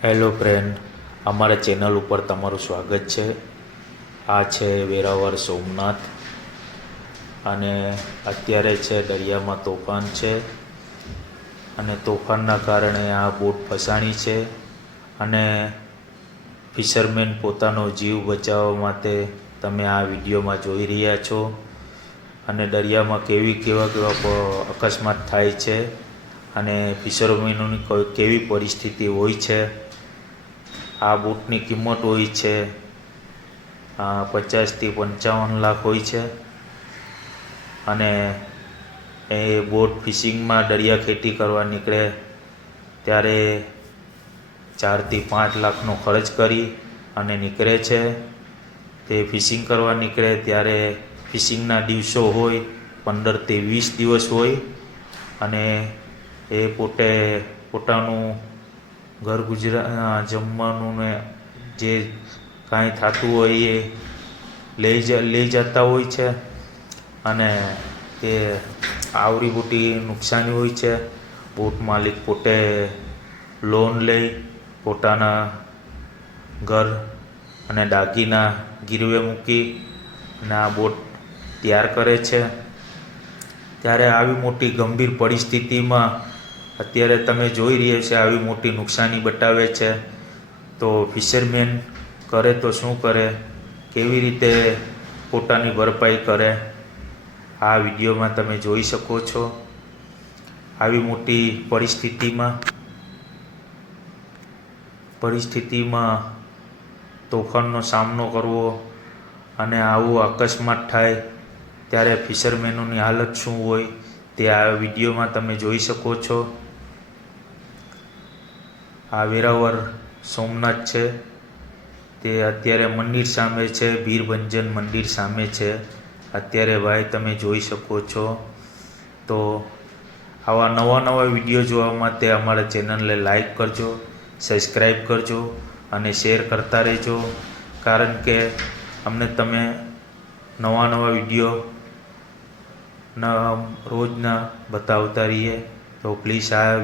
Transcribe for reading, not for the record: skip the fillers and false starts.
Hello friend, અમારા channel ઉપર તમારું સ્વાગત છે। આ છે વેરાવળ સોમનાથ અને અત્યારે છે દરિયામાં તોફાન છે અને તોફાનના કારણે આ બોટ ફસાણી છે અને ફિશરમેન પોતાનો જીવ બચાવવા માટે તમે આ વિડીયોમાં જોઈ રહ્યા છો અને દરિયામાં કેવા અકસ્માત થાય છે અને ફિશરમેનોની કેવી પરિસ્થિતિ હોય છે। આ બોટની કિંમત હોય છે 50 થી 55 લાખ હોય છે અને એ બોટ ફિશિંગમાં દરિયા ખેતી કરવા નીકળે ત્યારે 4 થી 5 લાખનો ખર્ચ કરી અને નીકળે છે। તે ફિશિંગ કરવા નીકળે ત્યારે ફિશિંગના દિવસો હોય 15 થી 20 દિવસ હોય અને એ પોતે પોતાનું ઘર જમવાનું ને જે કાંઈ થતું હોય એ લઈ જતા હોય છે અને એ આવડી મોટી નુકસાની હોય છે। બોટ માલિક પોતે લોન લઈ પોતાના ઘર અને દાગીના ગીરવે મૂકી અને આ બોટ તૈયાર કરે છે। ત્યારે આવી મોટી ગંભીર પરિસ્થિતિમાં અત્યારે તમે જોઈ રહ્યા છો આવી મોટી નુકસાની બતાવે છે તો ફિશરમેન કરે તો શું કરે, કેવી રીતે પોતાની ભરપાઈ કરે, આ વિડીયોમાં તમે જોઈ શકો છો। આવી મોટી પરિસ્થિતિમાં તોફાનનો સામનો કરવો અને આવું અકસ્માત થાય ત્યારે ફિશરમેનોની હાલત શું હોય તે આ વિડીયોમાં તમે જોઈ શકો છો। આ વેરાવળ સોમનાથ છે, તે અત્યારે મંદિર સામે છે, ભીરભંજન મંદિર સામે છે અત્યારે ભાઈ તમે જોઈ શકો છો। તો આવા નવા વિડીયો જોવા માટે અમારા ચેનલને લાઈક કરજો, સબસ્ક્રાઈબ કરજો અને શેર કરતા રહેજો, કારણ કે અમને તમે નવા વિડીયો રોજના બતાવતા રહીએ। તો પ્લીઝ આ